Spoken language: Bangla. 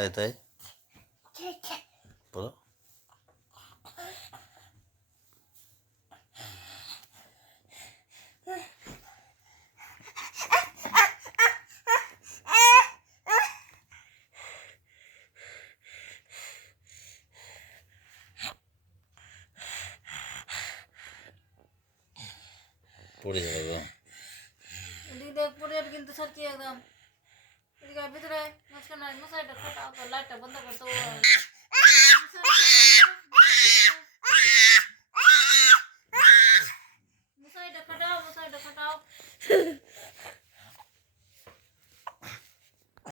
তাই তাই বলো। পড়ে যাবে গো। এদিকে দেখ পড়ে যাবে কিন্তু সত্যি একদম। এদিকে ভিতরে মাঝখানে মশাইটা খাটাও তো, লাইটটা বন্ধ করতো। মশাইটা খাটাও, মশাইটা খাটাও।